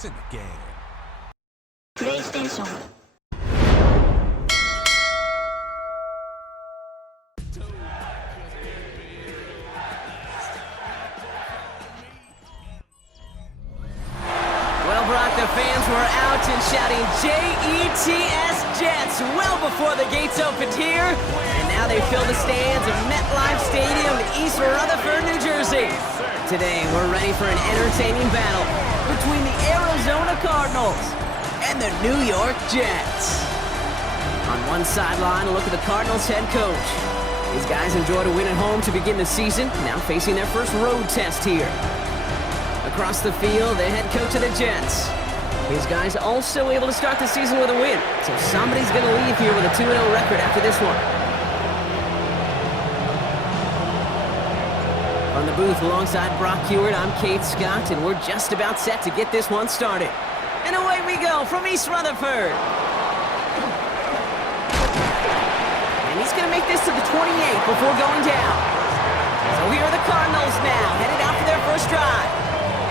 It's in the game. PlayStation. Well, Brock, the fans were out and shouting J-E-T-S Jets well before the gates opened here. And now they fill the stands of MetLife Stadium in East Rutherford, New Jersey. Today, we're ready for an entertaining battle between the Arizona Cardinals and the New York Jets. On one sideline, a look at the Cardinals head coach. These guys enjoyed a win at home to begin the season, now facing their first road test here. Across the field, the head coach of the Jets. His guys also able to start the season with a win, so somebody's going to leave here with a 2-0 record after this one. From the booth alongside Brock Hewitt, I'm Kate Scott, and we're just about set to get this one started. And away we go from East Rutherford. And he's going to make this to the 28 before going down. So here are the Cardinals now, headed out for their first drive.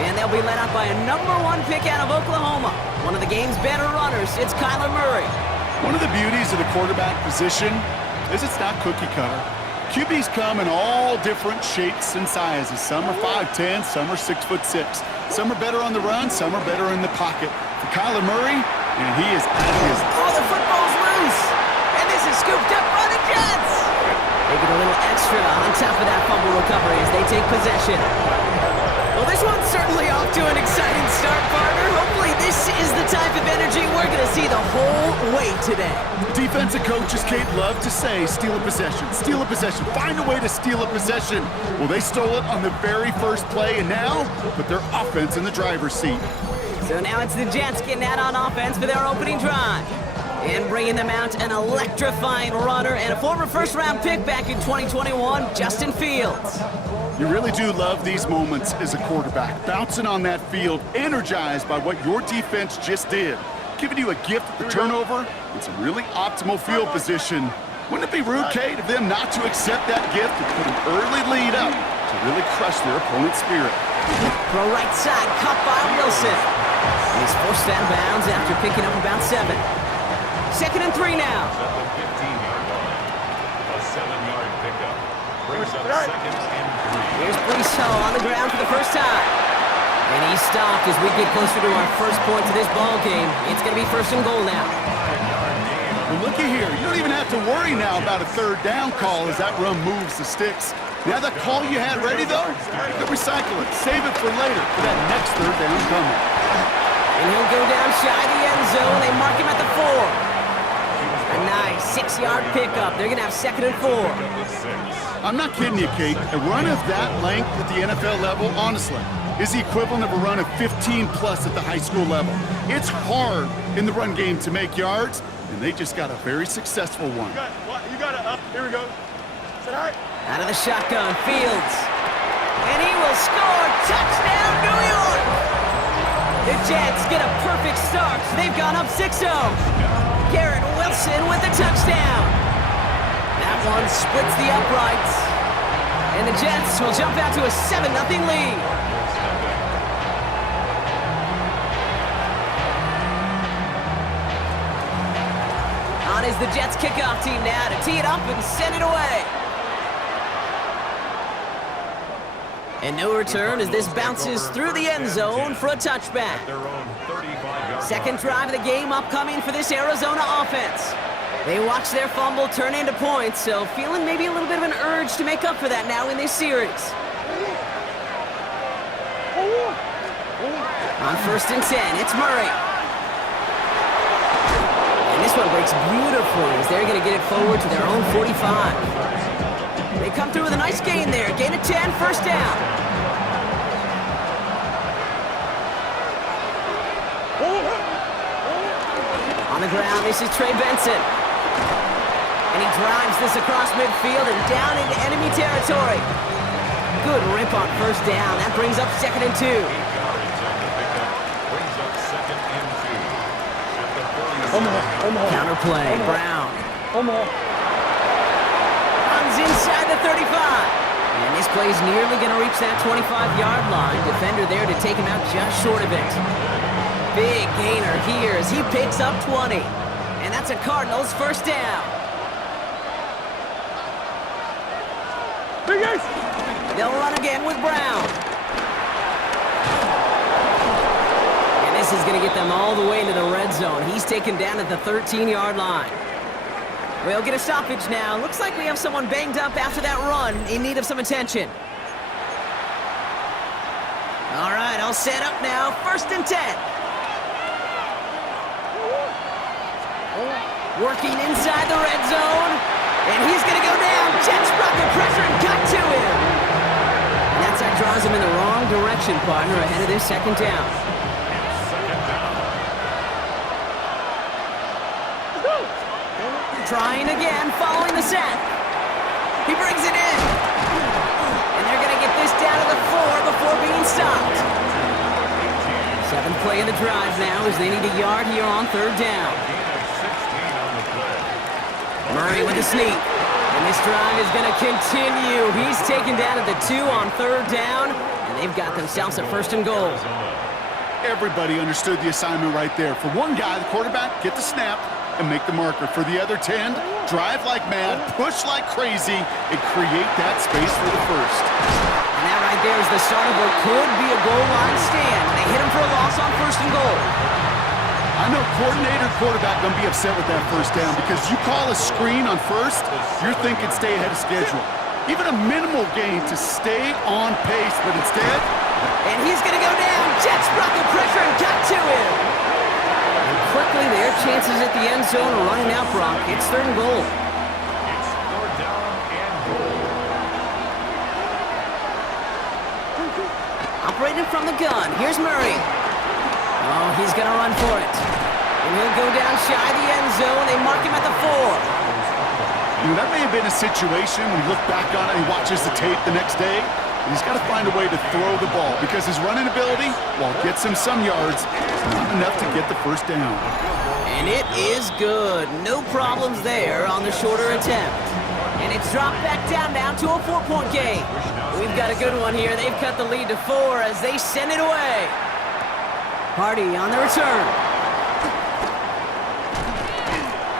And they'll be led out by a #1 pick out of Oklahoma. One of the game's better runners, it's Kyler Murray. One of the beauties of the quarterback position is it's not cookie cutter. QBs come in all different shapes and sizes. Some are 5'10", some are 6'6". Some are better on the run, some are better in the pocket. For Kyler Murray, and he is at his... Oh, the football's loose! And this is scooped up by the Jets! They get a little extra on top of that fumble recovery as they take possession. Well, this one's certainly off to an exciting start, partner. Hopefully this is the type of energy we're going to see the whole way today. Defensive coaches, Kate, love to say, steal a possession, find a way to steal a possession. Well, they stole it on the very first play, and now put their offense in the driver's seat. So now it's the Jets getting out on offense for their opening drive. And bringing them out an electrifying runner and a former first-round pick back in 2021, Justin Fields. You really do love these moments as a quarterback, bouncing on that field, energized by what your defense just did, giving you a gift at the turnover and some really optimal field position. Wouldn't it be rude, Kate, of them not to accept that gift and put an early lead up to really crush their opponent's spirit? Throw right side, caught by Wilson. And he's forced out of bounds after picking up about 7. 2nd and 3 now. A 7-yard pickup brings up 2nd and 3. Here's Brees Hall on the ground for the first time. And he's stopped as we get closer to our first point to this ball game. It's going to be 1st and goal now. Well, looky here. You don't even have to worry now about a 3rd down call as that run moves the sticks. Now that call you had ready, though, you could recycle it. Save it for later for that next 3rd down coming. And he'll go down shy of the end zone. They mark him at the 4. A nice 6-yard pickup. They're going to have 2nd and 4. I'm not kidding you, Kate. A run of that length at the NFL level, honestly, is the equivalent of a run of 15-plus at the high school level. It's hard in the run game to make yards, and they just got a very successful one. You got it up. Here we go. Is that all right? Out of the shotgun, Fields. And he will score. Touchdown, New York! The Jets get a perfect start. They've gone up 6-0. Garrett Wilson with the touchdown. That one splits the uprights. And the Jets will jump out to a 7-0 lead. On is the Jets kickoff team now to tee it up and send it away. And no return as this bounces through the end zone for a touchback. 2nd drive of the game upcoming for this Arizona offense. They watch their fumble turn into points, so feeling maybe a little bit of an urge to make up for that now in this series. On 1st and 10, it's Murray. And this one breaks beautifully as they're going to get it forward to their own 45. They come through with a nice gain there. Gain of 10, 1st down. On the ground, this is Trey Benson. And he drives this across midfield and down into enemy territory. Good rip on 1st down. That brings up 2nd and 2. Counterplay, Brown. Runs inside the 35. And this play's nearly going to reach that 25-yard line. Defender there to take him out just short of it. Big gainer here as he picks up 20. And that's a Cardinals first down. They'll run again with Brown. And this is going to get them all the way into the red zone. He's taken down at the 13-yard line. We'll get a stoppage now. Looks like we have someone banged up after that run in need of some attention. All right, all set up now. 1st and 10. Working inside the red zone. And he's going to go down. Jets brought the pressure and got to him. And that draws him in the wrong direction, partner, ahead of this 2nd down. Trying again, following the sack. He brings it in. And they're going to get this down to the 4 before being stopped. 7th play of the drive now as they need a yard here on 3rd down. Murray with the sneak. And this drive is going to continue. He's taken down at the 2 on 3rd down. And they've got themselves a 1st and goal. Everybody understood the assignment right there. For one guy, the quarterback, get the snap and make the marker. For the other 10, drive like mad, push like crazy, and create that space for the 1st. And that right there is the start of what could be a goal line stand. They hit him for a loss on 1st and goal. I know coordinator quarterback going to be upset with that 1st down because you call a screen on 1st, you're thinking stay ahead of schedule. Even a minimal gain to stay on pace, but instead... And he's going to go down. Jets brought the pressure and got to him. And quickly, their chances at the end zone are running out, Brock. It's 3rd and goal. It's 3rd down and goal. Operating from the gun. Here's Murray. Oh, he's going to run for it. And he'll go down shy of the end zone. They mark him at the 4. You know, that may have been a situation when you look back on it and he watches the tape the next day. He's got to find a way to throw the ball because his running ability, while it gets him some yards, is not enough to get the 1st down. And it is good. No problems there on the shorter attempt. And it's dropped back down to a 4-point game. We've got a good one here. They've cut the lead to 4 as they send it away. Hardy on the return.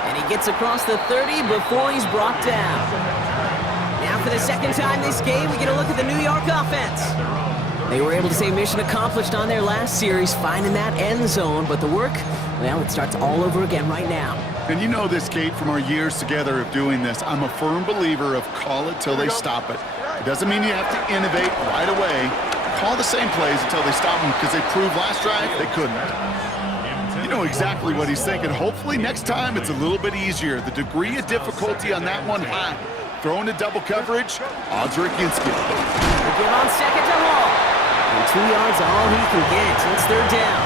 And he gets across the 30 before he's brought down. Now for the 2nd time this game, we get a look at the New York offense. They were able to say mission accomplished on their last series, finding that end zone, but the work, well, it starts all over again right now. And you know this, Kate, from our years together of doing this. I'm a firm believer of call it till they stop it. It doesn't mean you have to innovate right away. Call the same plays until they stop them because they proved last drive they couldn't. You know exactly what he's thinking. Hopefully next time it's a little bit easier. The degree of difficulty on that one high. Throwing to double coverage, odds are against you. We'll give on 2nd to Hall. And 2 yards all he can get. It's 3rd down.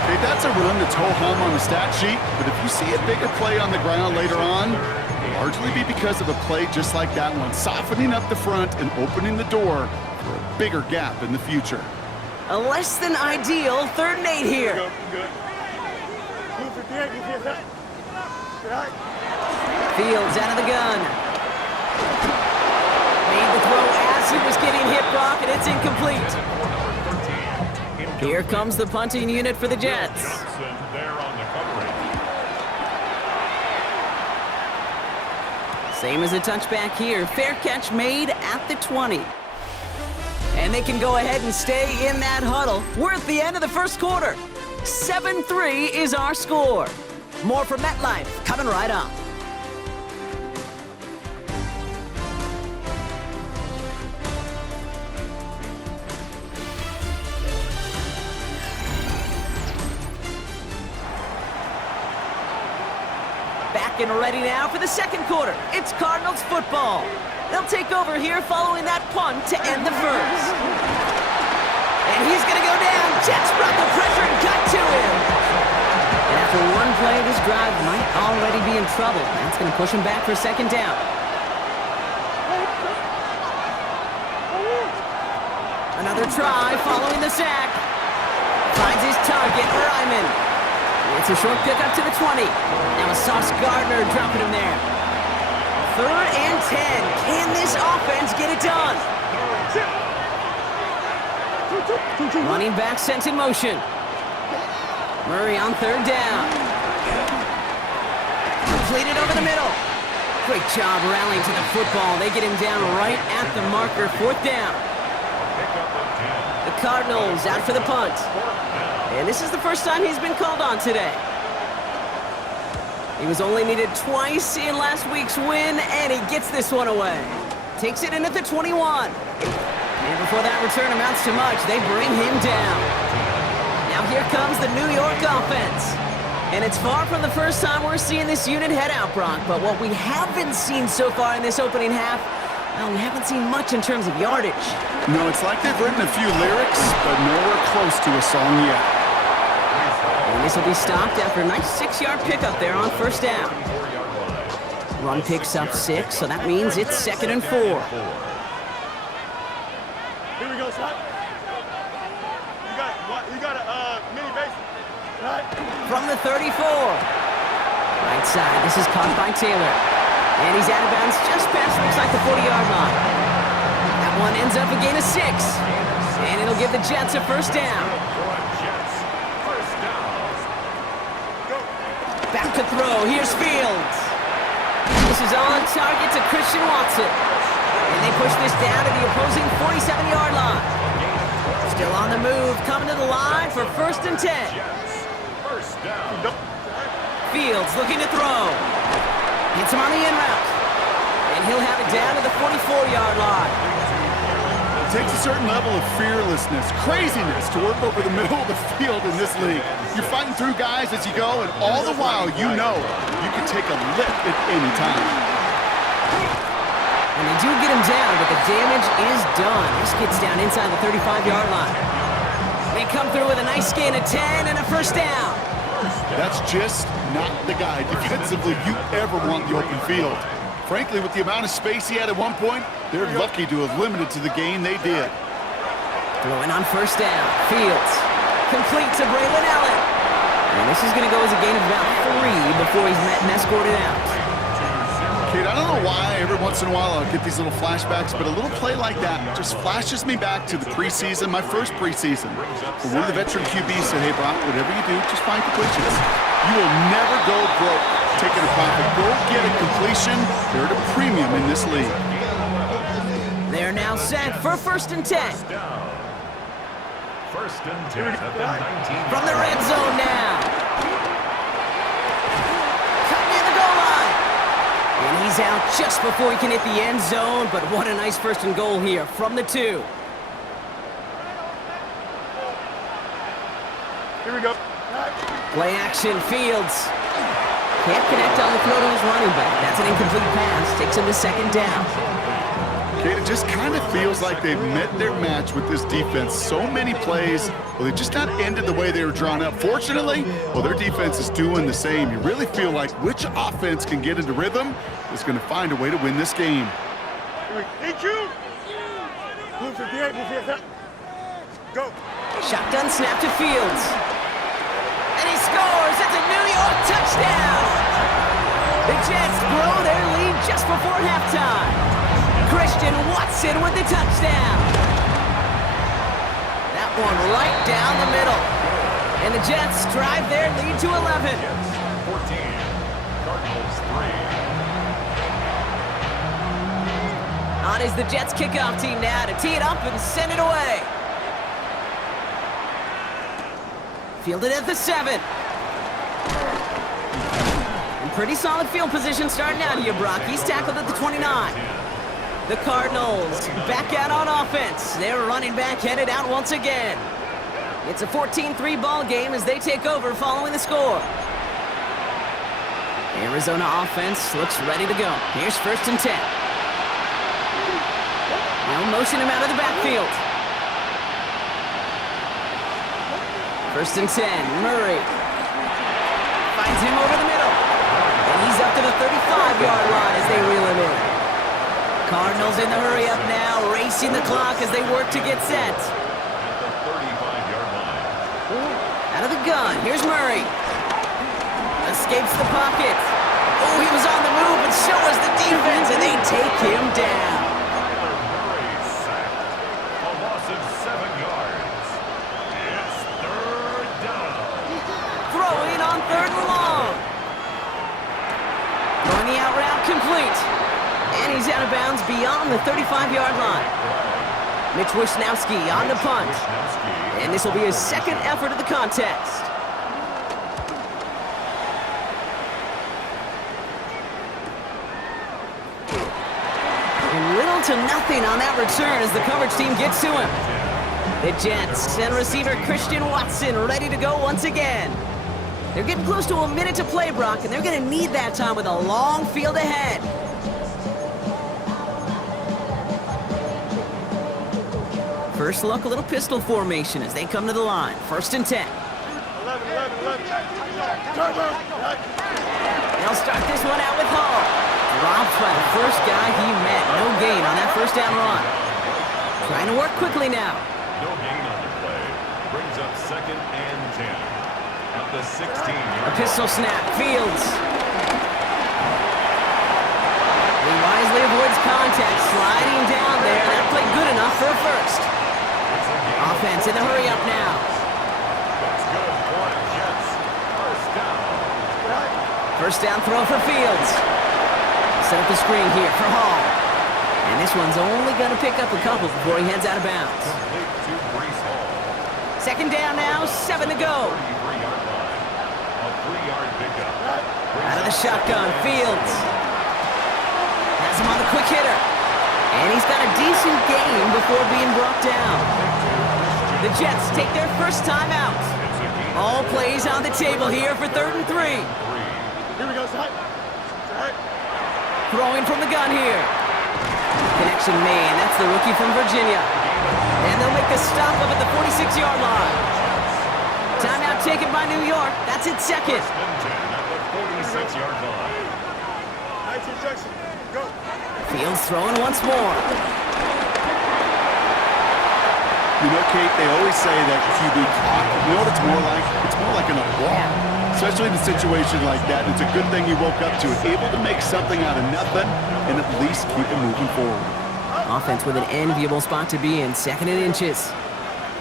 Okay, that's a run that's ho-hum on the stat sheet, but if you see a bigger play on the ground later on, it'll largely be because of a play just like that one, softening up the front and opening the door for a bigger gap in the future. A less than ideal 3rd and 8 here. Fields out of the gun. Made the throw as he was getting hit, Brock, and it's incomplete. Here comes the punting unit for the Jets. Same as a touchback here. Fair catch made at the 20. And they can go ahead and stay in that huddle. We're at the end of the 1st quarter. 7-3 is our score. More from MetLife coming right up. Back and ready now for the 2nd quarter. It's Cardinals football. They'll take over here following that punt to end the 1st. And he's going to go down. Jets brought the pressure and got to him. And after one play, this drive might already be in trouble. That's going to push him back for 2nd down. Another try following the sack. Finds his target, Ryman. It's a short pick up to the 20. Now a Sauce Gardner dropping him there. 3rd and 10. Can this offense get it done? Running back sent in motion. Murray on third down. Completed over the middle. Great job rallying to the football. They get him down right at the marker, fourth down. The Cardinals out for the punt. And this is the first time he's been called on today. He was only needed twice in last week's win, and he gets this one away. Takes it in at the 21. And before that return amounts to much, they bring him down. Now here comes the New York offense. And it's far from the first time we're seeing this unit head out, Brock. But what we haven't seen so far in this opening half, well, we haven't seen much in terms of yardage. No, it's like they've written a few lyrics, but nowhere close to a song yet. And this will be stopped after a nice 6-yard pickup there on first down. Run picks up 6, so that means it's 2nd and 4. Here we go, son. You got a mini base. Right. From the 34. Right side, this is caught by Taylor. And he's out of bounds just past, looks like the 40-yard line. That one ends up a gain of 6. And it'll give the Jets a first down. Back to throw, here's Fields. This is on target to Christian Watson. And they push this down to the opposing 47-yard line. Still on the move, coming to the line for 1st and 10. Fields looking to throw. Hits him on the in route. And he'll have it down to the 44-yard line. It takes a certain level of fearlessness, craziness to work over the middle of the field in this league. You're fighting through guys as you go, and all the while you know you can take a lift at any time. And they do get him down, but the damage is done. This gets down inside the 35-yard line. They come through with a nice gain of 10 and a first down. That's just not the guy defensively you ever want the open field. Frankly, with the amount of space he had at one point, they're lucky to have limited to the gain they did. Throwing on first down. Fields. Complete to Braylon Allen. And this is going to go as a gain of about 3 before he's met and escorted out. Kate, I don't know why every once in a while I'll get these little flashbacks, but a little play like that just flashes me back to the preseason, my first preseason. Where one of the veteran QBs said, hey, Brock, whatever you do, just find completions. You will never go broke taking a profit. Go get a completion. They're at a premium in this league. They're now set for 1st and 10. 1st and 10 at the 19. From the red zone now. Cut near the goal line. And he's out just before he can hit the end zone, but what a nice 1st and goal here from the 2. Here we go. Play action, Fields. Can't connect on the throw to his running back. That's an incomplete pass. Takes him to 2nd down. Kate, it just kind of feels like they've met their match with this defense. So many plays, well, they just not ended the way they were drawn up. Fortunately, well, their defense is doing the same. You really feel like which offense can get into rhythm is going to find a way to win this game. Thank you. Go. Shotgun snap to Fields. And he scores. It's a New York touchdown. The Jets grow their lead just before halftime. Christian Watson with the touchdown. That one right down the middle. And the Jets drive their lead to 11. 14. Cardinals 3. On is the Jets kickoff team now to tee it up and send it away. Fielded at the 7. And pretty solid field position starting out here, Brock. He's tackled at the 29. The Cardinals back out on offense. Their running back headed out once again. It's a 14-3 ball game as they take over following the score. Arizona offense looks ready to go. Here's 1st and 10. Now motion him out of the backfield. 1st and 10, Murray. Finds him over the middle. And he's up to the 35-yard line as they reel him in. Cardinals in the hurry up now, racing the clock as they work to get set. At the 35-yard line. Out of the gun, here's Murray. Escapes the pocket. Oh, he was on the move, but so was the defense, and they take him down. Murray sacked. A loss of 7 yards. It's 3rd down. third and long. Throwing the out route complete. And he's out of bounds beyond the 35-yard line. Mitch Wisnowski on the punt. And this will be his second effort of the contest. And little to nothing on that return as the coverage team gets to him. The Jets and receiver Christian Watson ready to go once again. They're getting close to a minute to play, Brock, and they're going to need that time with a long field ahead. First look, a little pistol formation as they come to the line. 1st and 10. 11. They'll start this one out with Hall. Dropped by the first guy he met. No gain on that first down run. Trying to work quickly now. No gain on the play. Brings up 2nd and 10. At the 16-yard. A pistol snap. Fields. He wisely avoids contact. Sliding down there. That played good enough for a first. Offense in the hurry up now. That's good for the Jets. First down. First down throw for Fields. Set up the screen here for Hall. And this one's only going to pick up a couple before he heads out of bounds. Complete to Brees Hall. 2nd down now, 7 to go. 33-yard line. A 3-yard pickup. Out of the shotgun, Fields. Has him on the quick hitter. And he's got a decent gain before being brought down. The Jets take their first time out. All plays on the table here for 3rd and 3. Here we go, side. Throwing from the gun here. Connection made, and that's the rookie from Virginia. And they'll make the stop up at the 46-yard line. Timeout taken by New York. That's its 2nd. First and 10 at the 46-yard line. Nice instruction. Go. Fields throwing once more. You know, Kate, they always say that QB clock, you know what it's more like? It's more like an walk. Especially in a situation like that. It's a good thing you woke up to it. Able to make something out of nothing and at least keep it moving forward. Offense with an enviable spot to be in. 2nd and inches.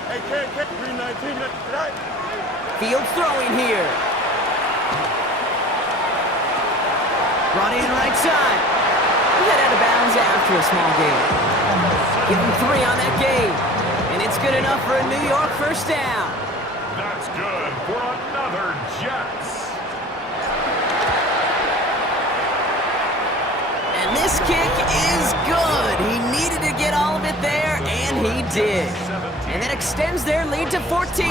Hey, kid, 319. Fields throwing here. Brought in right side. Head out of bounds after a small gain. Give him 3 on that gain. And it's good enough for a New York first down. That's good for another Jets. And this kick is good. He needed to get all of it there, and he did. And that extends their lead to 14.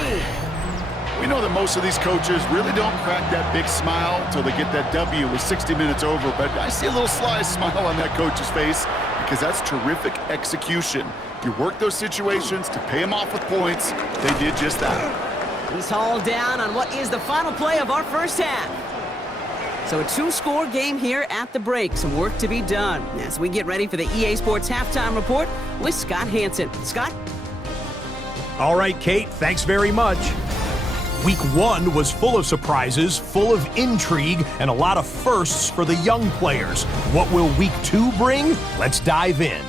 We know that most of these coaches really don't crack that big smile until they get that W with 60 minutes over, but I see a little sly smile on that coach's face because that's terrific execution. You work those situations to pay them off with points. They did just that. He's hauled down on what is the final play of our first half. So a 2-score game here at the break. Some work to be done as we get ready for the EA Sports Halftime Report with Scott Hansen. Scott? All right, Kate, thanks very much. Week 1 was full of surprises, full of intrigue, and a lot of firsts for the young players. What will Week 2 bring? Let's dive in.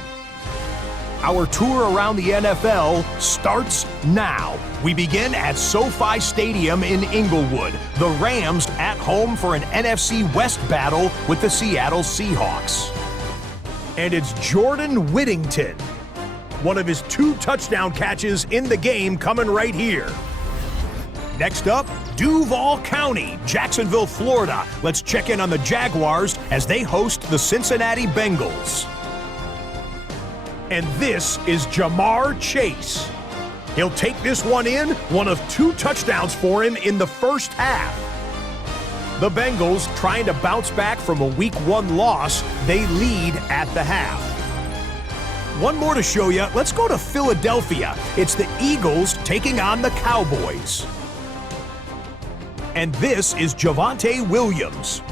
Our tour around the NFL starts now. We begin at SoFi Stadium in Inglewood. The Rams at home for an NFC West battle with the Seattle Seahawks. And it's Jordan Whittington. One of his 2 touchdown catches in the game coming right here. Next up, Duval County, Jacksonville, Florida. Let's check in on the Jaguars as they host the Cincinnati Bengals. And this is Jamar Chase. He'll take this one in, one of 2 touchdowns for him in the first half. The Bengals trying to bounce back from a Week 1 loss. They lead at the half. One more to show you. Let's go to Philadelphia. It's the Eagles taking on the Cowboys. And this is Javonte Williams.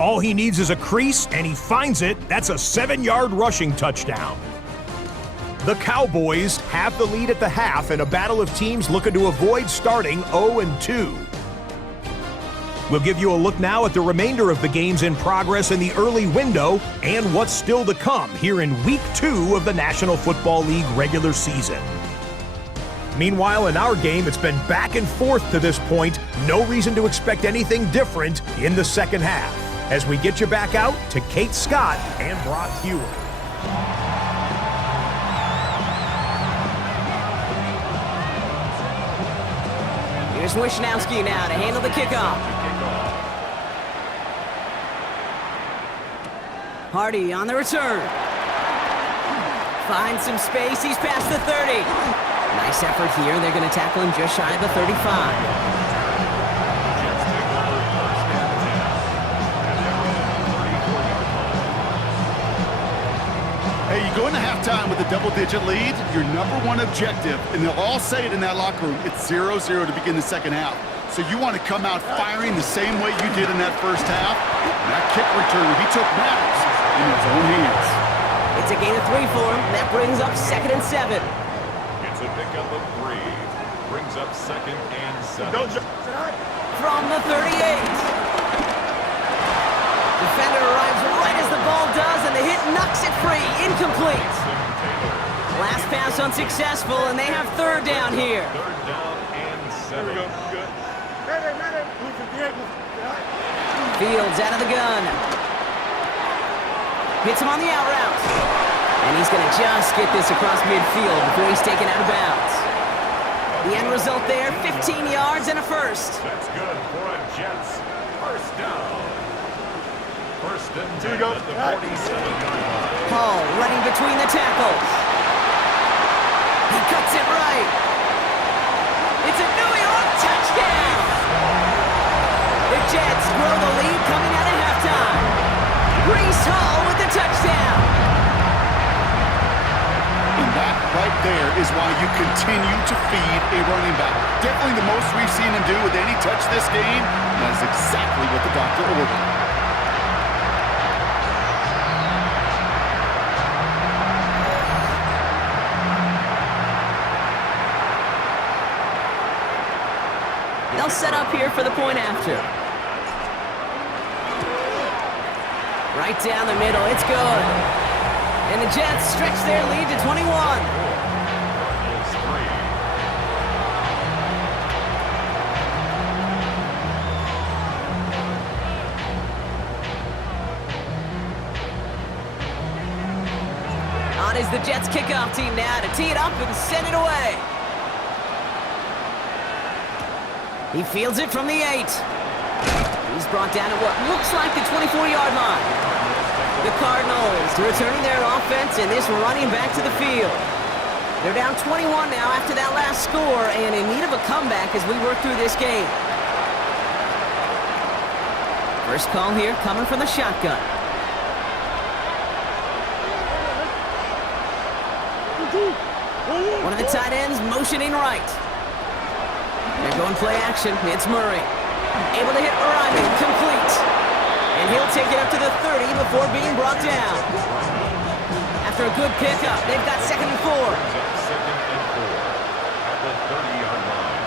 All he needs is a crease, and he finds it. That's a 7-yard rushing touchdown. The Cowboys have the lead at the half in a battle of teams looking to avoid starting 0-2. We'll give you a look now at the remainder of the games in progress in the early window and what's still to come here in Week 2 of the National Football League regular season. Meanwhile, in our game, it's been back and forth to this point. No reason to expect anything different in the second half. As we get you back out to Kate Scott and Brock Hewitt. Here's Wisnowski now to handle the kickoff. Hardy on the return. Finds some space. He's past the 30. Nice effort here. They're going to tackle him just shy of the 35. Hey, you go into halftime with a double-digit lead, your number one objective, and they'll all say it in that locker room, it's 0-0 to begin the second half. So you want to come out firing the same way you did in that first half. And that kick return he took matters in his own hands. It's a gain of 3 for him. That brings up 2nd and 7. It's a pickup of 3. Brings up 2nd and 7. From the 38. Defender arrives right as the ball does, and the hit knocks it free. Incomplete. Last pass unsuccessful, and they have 3rd down here. 3rd down and 7. Here we go. Good. Mayday. Blue 58. Fields out of the gun. Hits him on the out route. And he's going to just get this across midfield before he's taken out of bounds. The end result there, 15 yards and a first. That's good for a Jets. 1st down. 1st and 10 Here we go. at the 47-yard line. Paul running between the tackles. He cuts it right. It's a New York touchdown. The Jets grow the lead coming out of halftime. Brees Hall with the touchdown. And that right there is why you continue to feed a running back. Definitely the most we've seen him do with any touch this game. That is exactly what the doctor ordered. They'll set up here for the point after. Right down the middle, it's good. And the Jets stretch their lead to 21. Is 3. On is the Jets kickoff team now to tee it up and send it away. He fields it from the 8. He's brought down at what looks like the 24-yard line. The Cardinals returning their offense and this running back to the field. They're down 21 now after that last score and in need of a comeback as we work through this game. First call here coming from the shotgun. One of the tight ends motioning right. They're going play action. It's Murray. Able to hit Ryman. Complete. And he'll take it up to the 30 before being brought down. After a good pickup, they've got 2nd and 4. 2nd and 4 at the 30-yard line.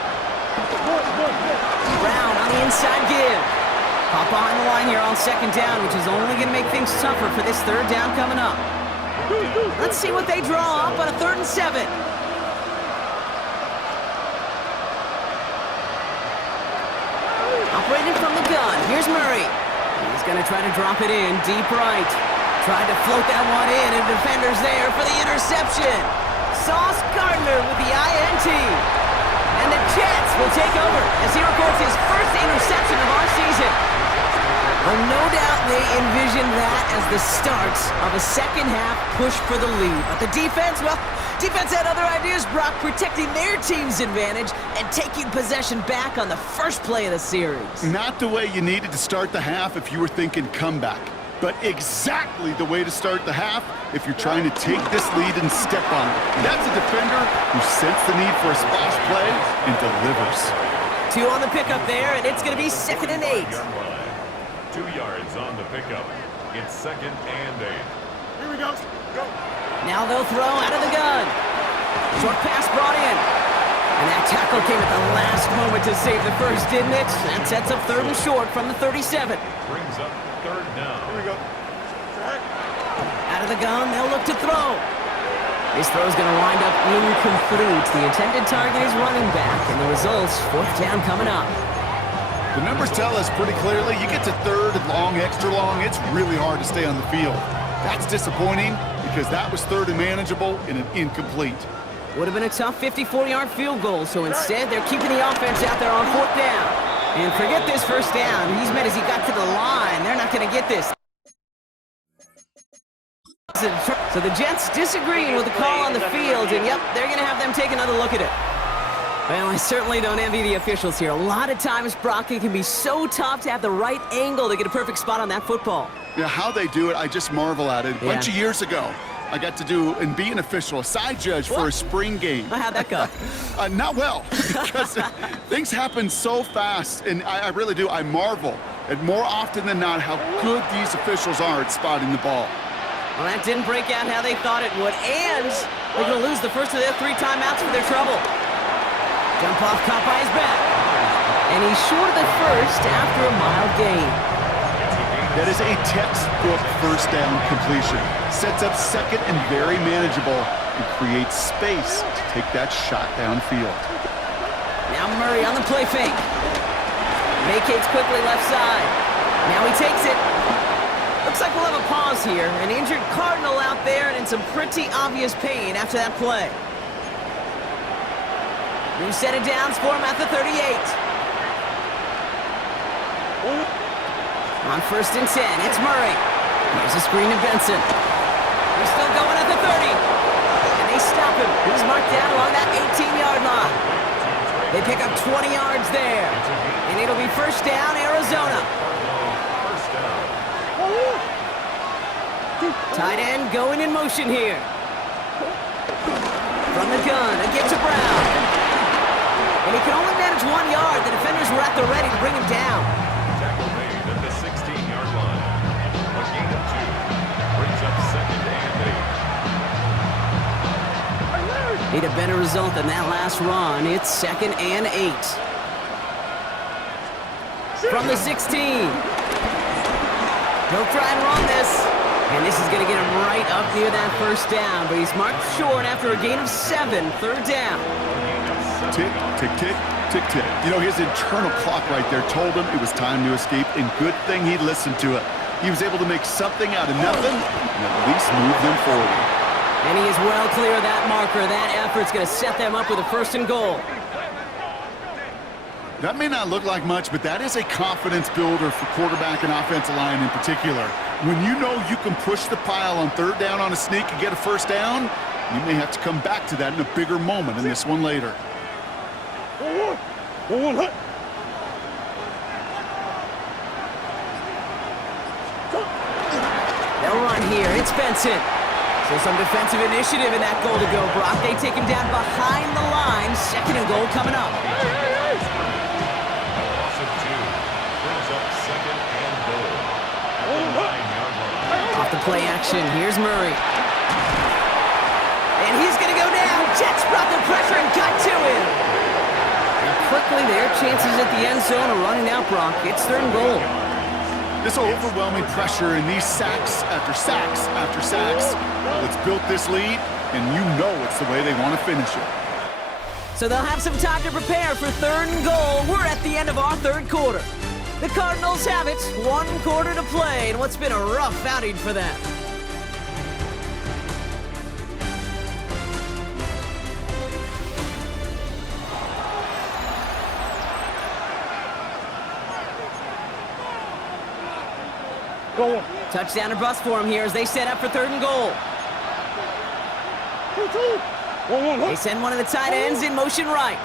Brown on the inside give. Pop behind the line here on 2nd down, which is only going to make things tougher for this 3rd down coming up. Let's see what they draw up on a 3rd and 7. Operating from the gun. Here's Murray. He's going to try to drop it in deep right. Tried to float that one in, and defender's there for the interception. Sauce Gardner with the INT. And the Jets will take over as he records his first interception of our season. Well, no doubt they envisioned that as the start of a second half push for the lead. But the defense, well, defense had other ideas, Brock, protecting their team's advantage and taking possession back on the first play of the series. Not the way you needed to start the half if you were thinking comeback, but exactly the way to start the half if you're trying to take this lead and step on it. That's a defender who sensed the need for a splash play and delivers. 2 on the pickup there, and it's going to be 2nd and 8. 2 yards on the pickup. It's 2nd and 8. Here we go. Go. Now they'll throw out of the gun. Short pass brought in. And that tackle came at the last moment to save the first, didn't it? That sets up 3rd and short from the 37. Brings up 3rd down. Here we go. Out of the gun, they'll look to throw. This throw is going to wind up incomplete. The intended target is running back, and the result's 4th down coming up. The numbers tell us pretty clearly, you get to 3rd and long, extra long, it's really hard to stay on the field. That's disappointing because that was 3rd and manageable and an incomplete. Would have been a tough 54-yard field goal, so instead they're keeping the offense out there on 4th down. And forget this 1st down. He's mad as he got to the line. They're not going to get this. So the Jets disagreeing with the call on the field, and yep, they're going to have them take another look at it. Well, I certainly don't envy the officials here. A lot of times, Brock, it can be so tough to have the right angle to get a perfect spot on that football. Yeah, how they do it, I just marvel at it. A bunch of years ago, I got to do and be an official, a side judge for a spring game. How'd that go? Not well, because things happen so fast, and I really do. I marvel at more often than not how good these officials are at spotting the ball. Well, that didn't break out how they thought it would, and they're going to lose the first of their 3 timeouts for their trouble. Jump off caught by his back. And he's short of the first after a mild gain. That is a textbook 1st down completion. Sets up 2nd and very manageable and creates space to take that shot downfield. Now Murray on the play fake. Vacates quickly left side. Now he takes it. Looks like we'll have a pause here. An injured Cardinal out there and in some pretty obvious pain after that play. New set of downs for him at the 38. On 1st and 10, it's Murray. Here's a screen to Benson. He's still going at the 30. And they stop him. He's marked down along that 18-yard line. They pick up 20 yards there. And it'll be 1st down, Arizona. Tight end going in motion here. From the gun, again to Brown. And he can only manage 1 yard. The defenders were at the ready to bring him down. Tackle made at the 16-yard line. A gain of 2. Brings up 2nd and 8. Need a better result than that last run. It's 2nd and 8. From the 16. He'll try and run this. And this is going to get him right up near that 1st down. But he's marked short after a gain of 7. 3rd down. Tick, tick, tick, tick, tick. You know, his internal clock right there told him it was time to escape, and good thing he listened to it. He was able to make something out of nothing and at least move them forward. And he is well clear of that marker. That effort's going to set them up with a 1st and goal. That may not look like much, but that is a confidence builder for quarterback and offensive line in particular. When you know you can push the pile on 3rd down on a sneak and get a 1st down, you may have to come back to that in a bigger moment in this one later. They'll run here. It's Benson. So some defensive initiative in that goal to go, Brock. They take him down behind the line. 2nd and goal coming up. Loss of 2. Brings up 2nd and goal. At the 9-yard line. Off the play action. Here's Murray. And he's going to go down. Jets brought the pressure and got to him. Quickly, their chances at the end zone are running out, Brock. It's 3rd and goal. This overwhelming pressure and these sacks after sacks after sacks, it's built this lead, and you know it's the way they want to finish it. So they'll have some time to prepare for 3rd and goal. We're at the end of our 3rd quarter. The Cardinals have it. 1 quarter to play in what's been a rough outing for them. Touchdown or bust for him here as they set up for 3rd and goal. They send one of the tight ends in motion right.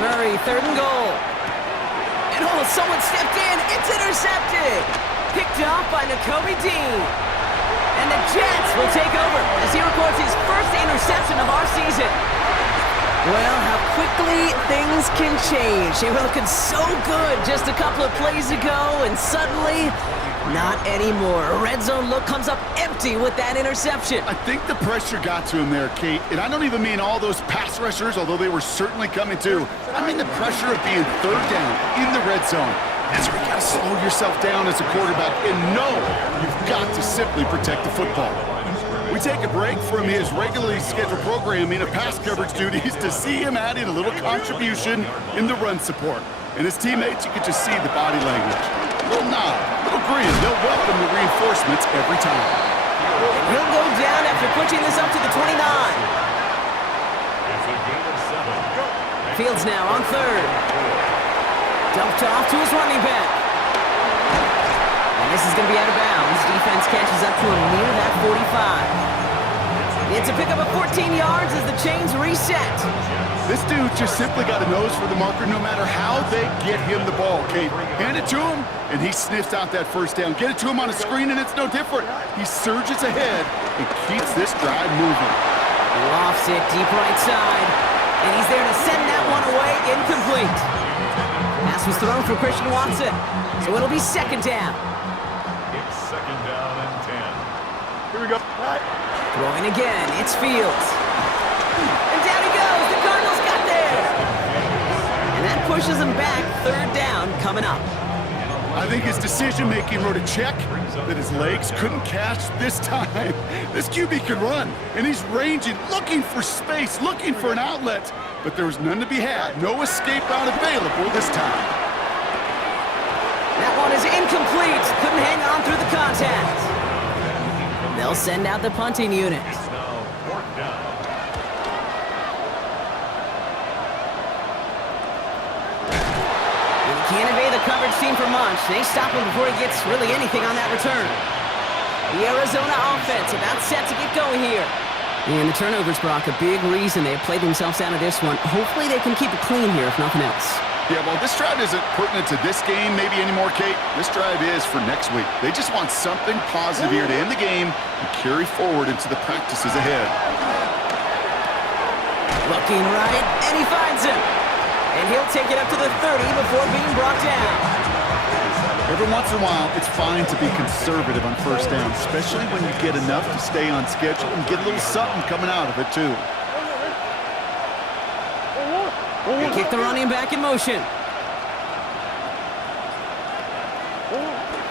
Murray, 3rd and goal. And someone stepped in. It's intercepted. Picked off by Nakobe Dean. And the Jets will take over as he records his 1st interception of our season. Well, how quickly things can change. They were looking so good just a couple of plays ago, and suddenly, not anymore. A red zone look comes up empty with that interception. I think the pressure got to him there, Kate. And I don't even mean all those pass rushers, although they were certainly coming too. I mean the pressure of being 3rd down in the red zone. That's where you got to slow yourself down as a quarterback and know you've got to simply protect the football. We take a break from his regularly scheduled programming of pass coverage duties to see him add in a little contribution in the run support. And his teammates, you can just see the body language. A little nod, a little grin. They'll welcome the reinforcements every time. And he'll go down after pushing this up to the 29. It's a gain of 7. Fields now on third. Dumped off to his running back. And this is going to be out of bounds. Defense catches up to him near that 45. It's a pickup of 14 yards as the chains reset. This dude just simply got a nose for the marker no matter how they get him the ball, Kate. Hand it to him, and he sniffs out that first down. Get it to him on a screen, and it's no different. He surges ahead and keeps this drive moving. Lofts it deep right side. And he's there to send that one away, incomplete. Pass was thrown for Christian Watson, so it'll be second down. It's second down and 10. Here we go. Right. Throwing again, it's Fields. And down he goes, the Cardinals got there. And that pushes him back, third down coming up. I think his decision-making wrote a check that his legs couldn't catch this time. This QB can run, and he's ranging, looking for space, looking for an outlet. But there was none to be had. No escape route available this time. That one is incomplete. Couldn't hang on through the contact. They'll send out the punting unit. It's now fourth down. And he can't evade the coverage team for much. They stop him before he gets really anything on that return. The Arizona offense about set to get going here. And the turnovers, Brock, a big reason they have played themselves out of this one. Hopefully they can keep it clean here, if nothing else. Yeah, well, this drive isn't pertinent to this game maybe anymore, Kate. This drive is for next week. They just want something positive here to end the game and carry forward into the practices ahead. Looking right, and he finds him. And he'll take it up to the 30 before being brought down. Every once in a while, it's fine to be conservative on first down, especially when you get enough to stay on schedule and get a little something coming out of it, too. They kick the running back in motion.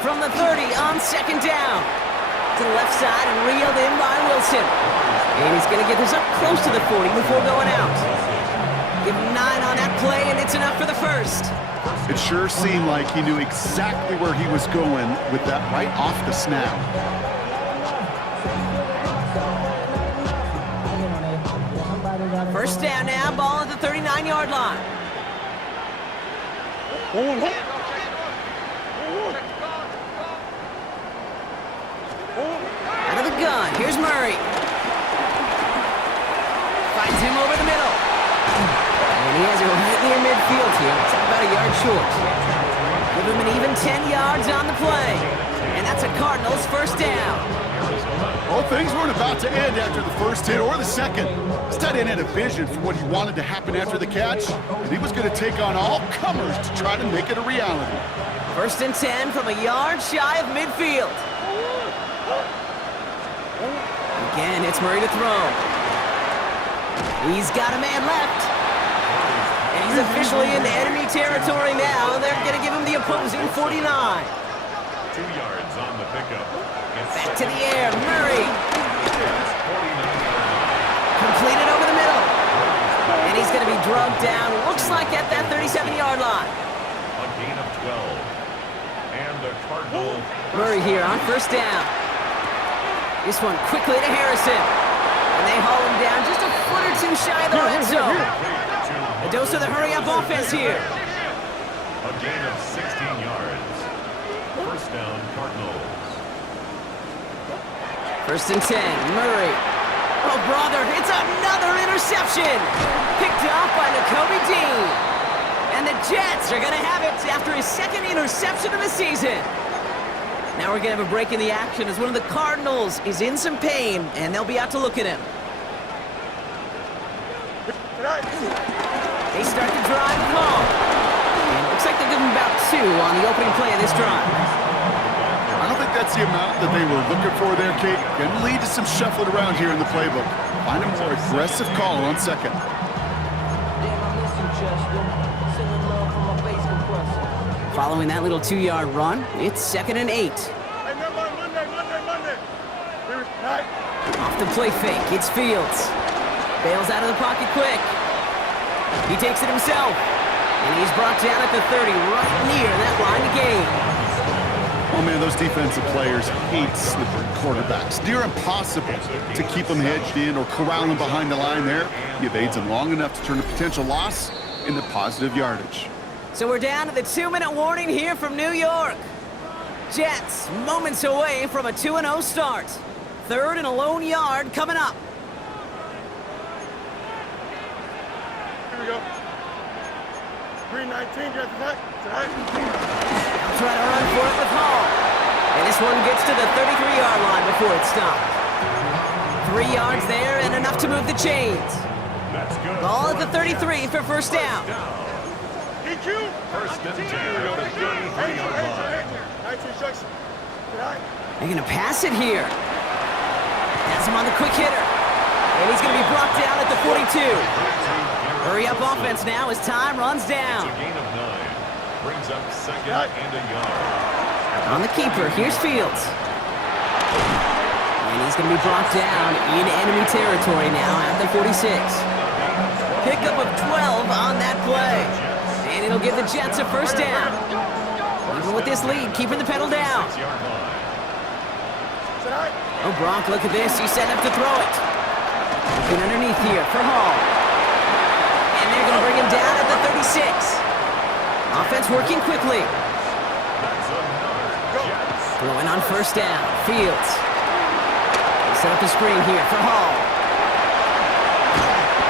From the 30 on second down. To the left side and reeled in by Wilson. And he's going to get this up close to the 40 before going out. Give him 9 on that play, and it's enough for the first. It sure seemed like he knew exactly where he was going with that right off the snap. First down now, ball at the 39-yard line. Out of the gun, here's Murray. Finds him over the middle. And he has it right near midfield here. It's about a yard short. Give him an even 10 yards on the play. And that's a Cardinals first down. Well, things weren't about to end after the first hit or the second. This tight end had a vision for what he wanted to happen after the catch, and he was going to take on all comers to try to make it a reality. First and 10 from a yard shy of midfield. Again, it's Murray to throw. He's got a man left. And he's officially in enemy territory now. They're going to give him the opposing 49. 2 yards on the pickup. Back to the air, Murray. Completed over the middle. And he's going to be drugged down, looks like at that 37-yard line. A gain of 12. And the Cardinal. Murray here on first down. This one quickly to Harrison. And they haul him down just a foot or two shy of the red zone. A dose of the hurry-up offense here. A gain of 16 yards. First down, Cardinals. First and 10, Murray. Oh, brother, it's another interception. Picked off by Nakobe Dean. And the Jets are going to have it after his second interception of the season. Now we're going to have a break in the action as one of the Cardinals is in some pain, and they'll be out to look at him. They start the drive calm. And it looks like they'll give him about 2 on the opening play of this drive. I don't think that's the amount that they were looking for there, Kate. Going to lead to some shuffling around here in the playbook. Find a more aggressive call on second. Following that little 2-yard run, it's second and 8. Hey, Monday. Off off the play fake. It's Fields. Bails out of the pocket quick. He takes it himself. And he's brought down at the 30, right near that line of gain. Oh man, those defensive players hate slippery quarterbacks. Near impossible to keep them hedged in or corral them behind the line there. You evade them long enough to turn a potential loss into positive yardage. So we're down to the 2-minute warning here from New York. Jets moments away from a 2-0 start. 3rd and a lone yard coming up. Here we go. 3:19, Jets attack. Try to run for it with Hall. And this one gets to the 33-yard line before it's stopped. 3 yards there and enough to move the chains. That's good. Ball at the 33 for first down. DQ. First and 10 at the 33-yard line. 19 instruction. They're going to pass it here. Has him on the quick hitter. And he's going to be brought down at the 42. Hurry up offense now as time runs down. It's a gain of 9. Brings up 2nd and a yard. On the keeper, here's Fields. And he's going to be brought down in enemy territory now at the 46. Pickup of 12 on that play. And it'll give the Jets a first down. Even with this lead, keeping the pedal down. Oh, Brock, look at this. He's set up to throw it. Looking underneath here for Hall. And they're going to bring him down at the 36. Offense working quickly. Throwing on first down. Fields. They set up the screen here for Hall.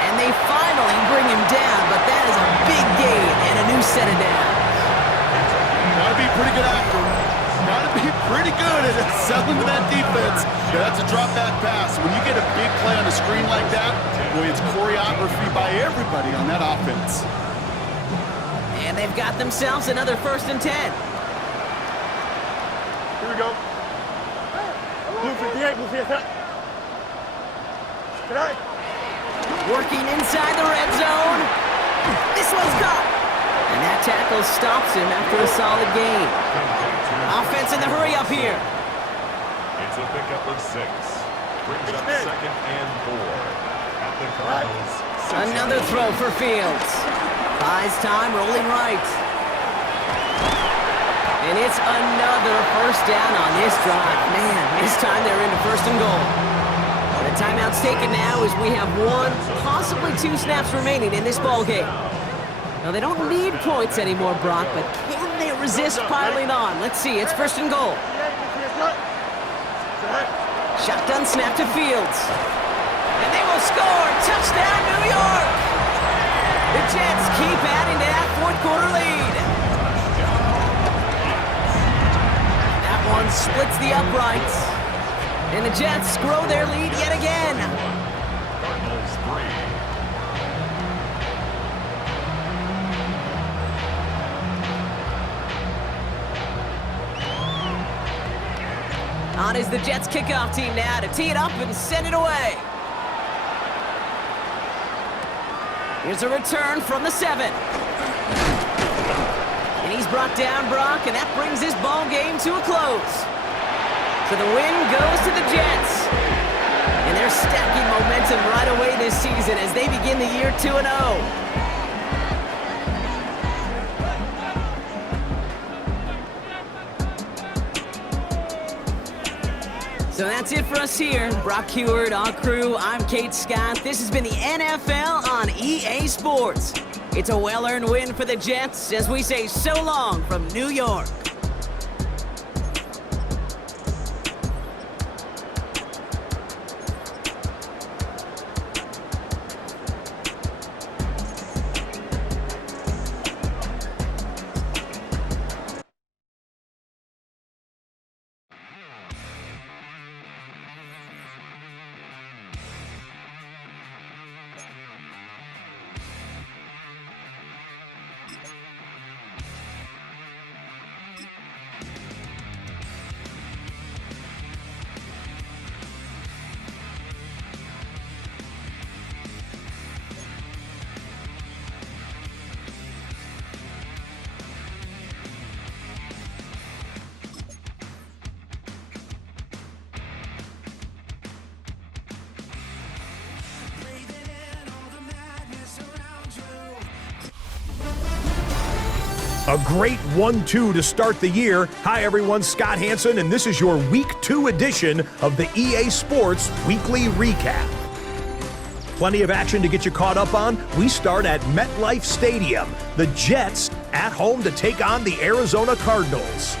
And they finally bring him down, but that is a big gain and a new set of downs. Gotta be pretty good actor. Gotta be pretty good at selling to that defense. That's a drop back pass. When you get a big play on the screen like that, boy, it's choreography by everybody on that offense. And they've got themselves another 1st and 10. Here we go. Blue 58, blue 58. Tonight. Working inside the red zone. This one's caught. And that tackle stops him after a solid gain. Offense in the hurry up here. It's a pickup of 6. Brings up 2nd and 4. At the Cardinals. Another throw for Fields. Buys time, rolling right. And it's another first down on this drive. Man, this time they're into 1st and goal. The timeout's taken now as we have 1, possibly 2 snaps remaining in this ball game. Now, they don't need points anymore, Brock, but can they resist piling on? Let's see, it's 1st and goal. Shotgun snap to Fields. And they will score! Touchdown, New York! The Jets keep adding to that 4th quarter lead. That one splits the uprights. And the Jets grow their lead yet again. Cardinals 3. On is the Jets kickoff team now to tee it up and send it away. Here's a return from the 7. And he's brought down, Brock, and that brings this ball game to a close. So the win goes to the Jets. And they're stacking momentum right away this season as they begin the year 2-0. So that's it for us here. Brock Heward, our crew, I'm Kate Scott. This has been the NFL on EA Sports. It's a well-earned win for the Jets as we say so long from New York. A great 1-2 to start the year. Hi everyone, Scott Hansen, and this is your Week 2 edition of the EA Sports Weekly Recap. Plenty of action to get you caught up on. We start at MetLife Stadium. The Jets at home to take on the Arizona Cardinals.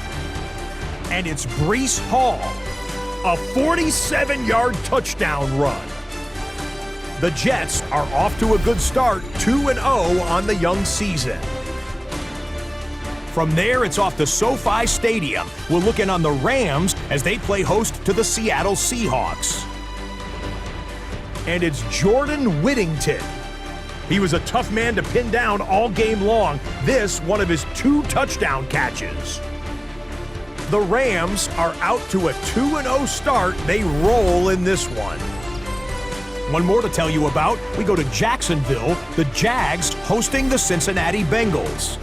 And it's Breece Hall, a 47-yard touchdown run. The Jets are off to a good start, 2-0 on the young season. From there, it's off to SoFi Stadium. We'll look in on the Rams as they play host to the Seattle Seahawks. And it's Jordan Whittington. He was a tough man to pin down all game long. This, one of his 2 touchdown catches. The Rams are out to a 2-0 start. They roll in this one. One more to tell you about. We go to Jacksonville, the Jags hosting the Cincinnati Bengals.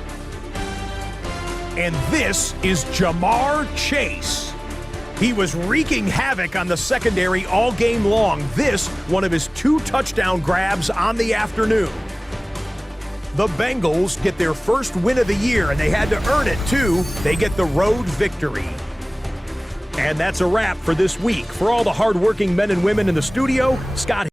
And this is Jamar Chase. He was wreaking havoc on the secondary all game long. This, one of his 2 touchdown grabs on the afternoon. The Bengals get their first win of the year, and they had to earn it, too. They get the road victory. And that's a wrap for this week. For all the hardworking men and women in the studio, Scott